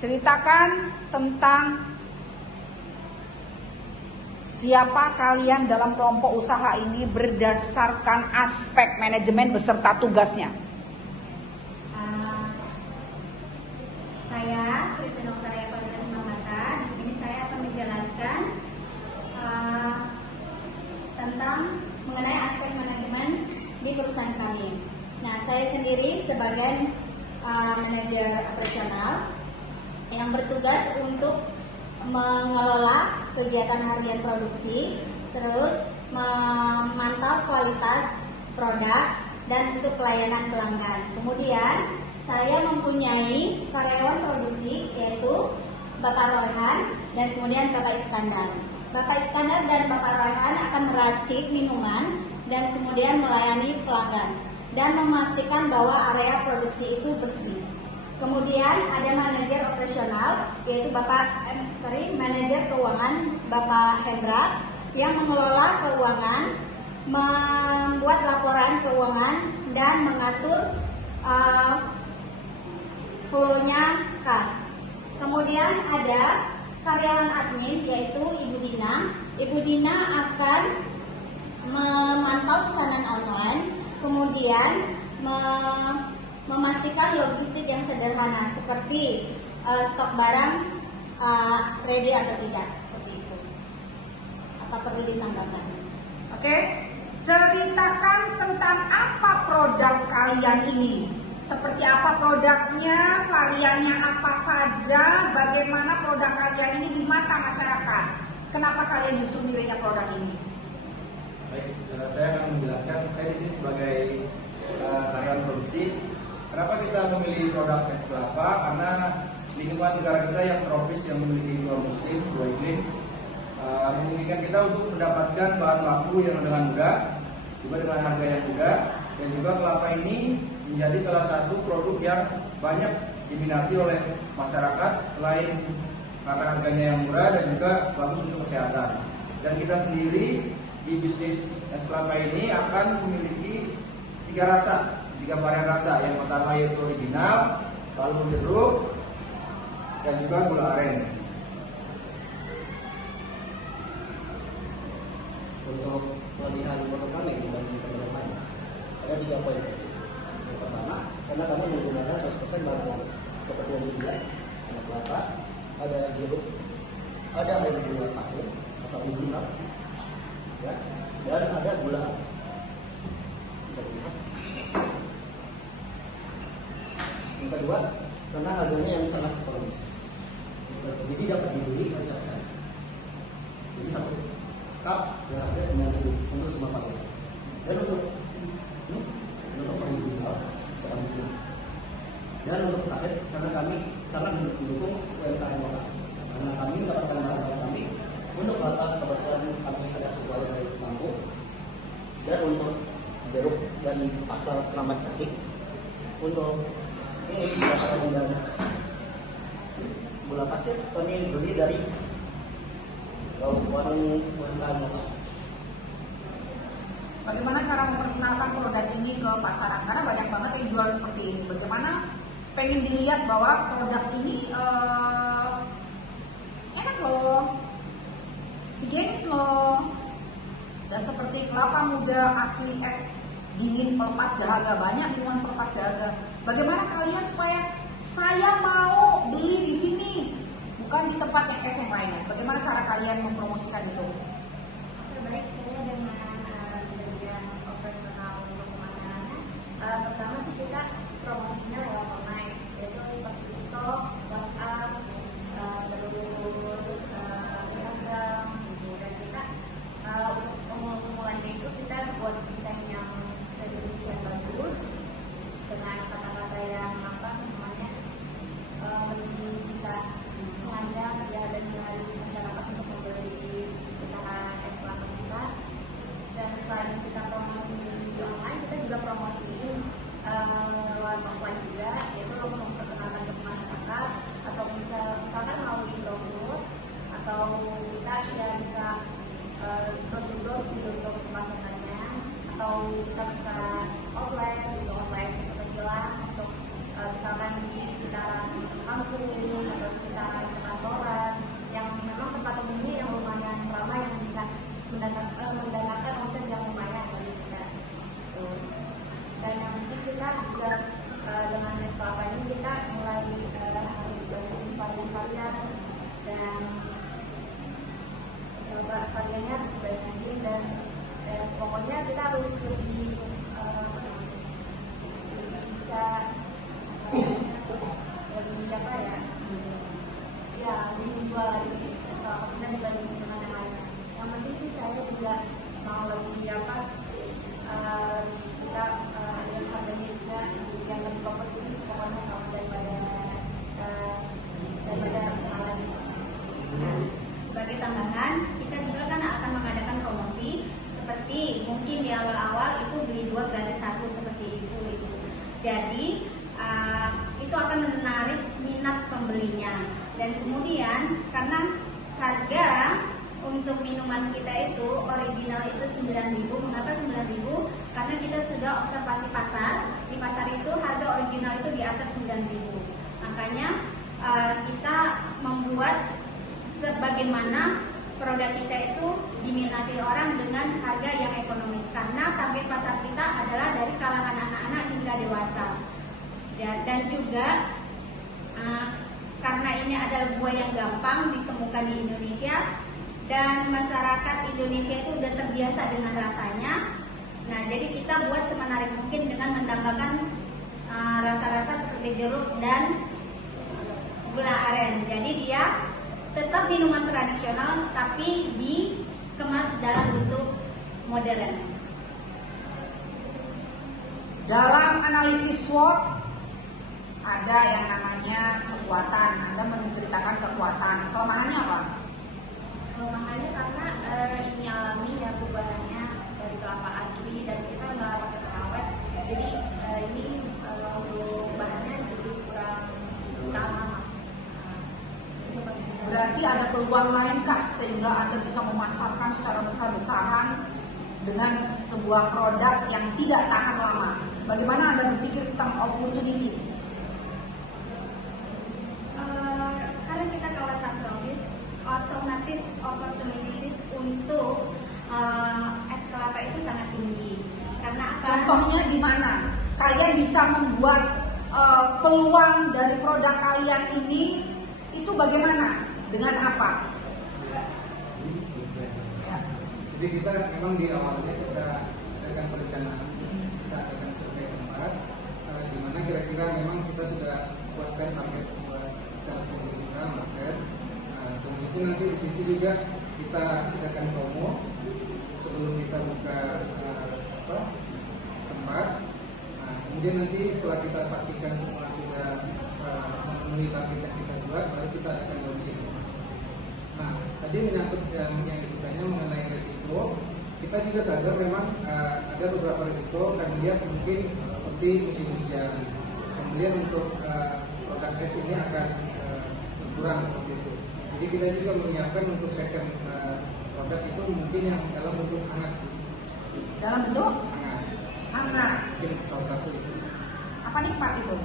Ceritakan tentang siapa kalian dalam kelompok usaha ini berdasarkan aspek manajemen beserta tugasnya. Saya Kristina Utara Kualitas Mamata. Di sini saya akan menjelaskan tentang mengenai aspek manajemen di perusahaan kami. Nah, saya sendiri sebagai manajer operasional yang bertugas untuk mengelola kegiatan harian produksi, terus memantau kualitas produk dan untuk pelayanan pelanggan. Kemudian saya mempunyai karyawan produksi yaitu Bapak Royhan dan kemudian Bapak Iskandar. Bapak Iskandar dan Bapak Royhan akan meracik minuman dan kemudian melayani pelanggan dan memastikan bahwa area produksi itu bersih. Kemudian ada manajer operasional yaitu manajer keuangan Bapak Hendra yang mengelola keuangan, membuat laporan keuangan dan mengatur flow-nya kas. Kemudian ada karyawan admin yaitu Ibu Dina. Ibu Dina akan memantau pesanan online, kemudian memastikan logistik yang sederhana seperti stok barang ready atau tidak, seperti itu. Apa perlu ditambahkan? Oke, ceritakan tentang apa produk kalian ini. Seperti apa produknya, variannya apa saja, bagaimana produk kalian ini di mata masyarakat. Kenapa kalian justru milihnya produk ini? Baik, saya akan menjelaskan. Saya di sini sebagai karyawan produksi. Kenapa kita memilih produk es kelapa? Karena lingkungan negara kita yang tropis, yang memiliki dua musim, dua iklim, memungkinkan kita untuk mendapatkan bahan baku yang dengan mudah, juga dengan harga yang mudah, dan juga kelapa ini menjadi salah satu produk yang banyak diminati oleh masyarakat selain karena harganya yang murah dan juga bagus untuk kesehatan. Dan kita sendiri di bisnis es kelapa ini akan memiliki 3 varian rasa. Yang pertama yaitu original, lalu jeruk, dan juga gula aren. Untuk pilihan produk kami dibanding teman-teman ada 3 poin. Yang pertama, karena kami menggunakan 100% bahan alami seperti yang disebut ada kelapa, ada jeruk, ada air gula pasir asal original, ya, dan ada gula. Bisa dilihat. Yang kedua, karena harganya yang sangat ekonomis, jadi dapat dibeli oleh siapa. Jadi 1 cup harga 9.000 untuk semua varian. Dan untuk original, dan untuk terakhir, karena kami sangat mendukung UMKM lokal. Karena kami mendapatkan bahan kami untuk kelapa, kebetulan kami ada sebuah dari Lampung, dan untuk jeruk dari pasar Keramat Jati. Untuk ini dan gula pasir kami beli dari warung UMKM lokal. Bagaimana cara memperkenalkan produk ini ke pasaran? Karena banyak banget yang jual seperti ini. Bagaimana pengen dilihat bahwa produk ini enak loh, higienis loh, dan seperti kelapa muda asli es dingin pelepas dahaga, banyak minuman pelepas dahaga. Bagaimana kalian supaya saya mau beli di sini, bukan di tempat yang es yang lainnya? Bagaimana cara kalian mempromosikan itu? Baik, saya dengan bagian operasional untuk pemasarannya. Pertama sih kita promosinya lewat online, yaitu seperti TikTok, WhatsApp, terus Instagram, gitu. Dan kita pemulainya itu kita buat desain yang sedemikian bagus dengan kata-kata yang bisa mengajak ya dan menarik masyarakat untuk membeli usaha es kelapa kita. kalian, dan coba variannya harus dibanyakin, dan pokoknya kita harus lebih bisa lebih apa ya lebih menjual lagi soal kita dibanding dengan yang lain. Yang penting sih saya juga mau lebih kita yang harganya juga yang lebih kompetitif, pokoknya sama daripada yang lain. Nah, sebagai tambahan, kita juga kan akan mengadakan promosi seperti mungkin di awal-awal itu beli 2 gratis 1 seperti itu. Jadi itu akan menarik minat pembelinya, dan kemudian karena harga untuk minuman kita itu original itu 9.000. Mengapa 9.000? Karena kita sudah observasi pasar. Di pasar itu harga original itu di atas 9.000. Makanya kita membuat sebagaimana produk kita itu diminati orang dengan harga yang ekonomis, karena target pasar kita adalah dari kalangan anak-anak hingga dewasa. Dan juga karena ini adalah buah yang gampang ditemukan di Indonesia, dan masyarakat Indonesia itu sudah terbiasa dengan rasanya. Nah, jadi kita buat semenarik mungkin dengan menambahkan rasa-rasa seperti jeruk dan gula aren. Jadi dia tetap minuman tradisional tapi dikemas dalam bentuk modern. Dalam analisis SWOT ada yang namanya kekuatan. Anda menceritakan kekuatan. Kelemahannya apa? Kelemahannya karena ini alami ya, bahannya dari kelapa asli dan kita nggak pakai pengawet. Jadi ini untuk bahannya jadi kurang lama. Berarti ada peluang lainkah sehingga Anda bisa memasarkan secara besar-besaran dengan sebuah produk yang tidak tahan lama? Bagaimana Anda berpikir tentang opportunities? Karena kita kawasan tropis, otomatis opportunities untuk es kelapa itu sangat tinggi. Karena apa? Contohnya di mana kalian bisa membuat peluang dari produk kalian ini itu bagaimana? Dengan apa? Jadi kita memang di awalnya kita adakan perencanaan, kita adakan survei tempat, di mana kira-kira memang kita sudah buatkan target buat cara pembentukan market. Selanjutnya nanti di situ juga kita adakan promo sebelum kita buka tempat. Kemudian nanti setelah kita pastikan semua sudah memenuhi target yang kita buat, baru kita akan launching. Nah, tadi menyangkut yang ditanya mengenai risiko, kita juga sadar memang ada beberapa risiko, kan dia mungkin seperti musim hujan. Kemudian untuk produk es ini akan berkurang seperti itu. Jadi kita juga menyiapkan untuk second produk itu mungkin yang dalam bentuk hangat. Dalam bentuk Hangat. hangat. Mungkin salah satu itu. Apa nikmat itu?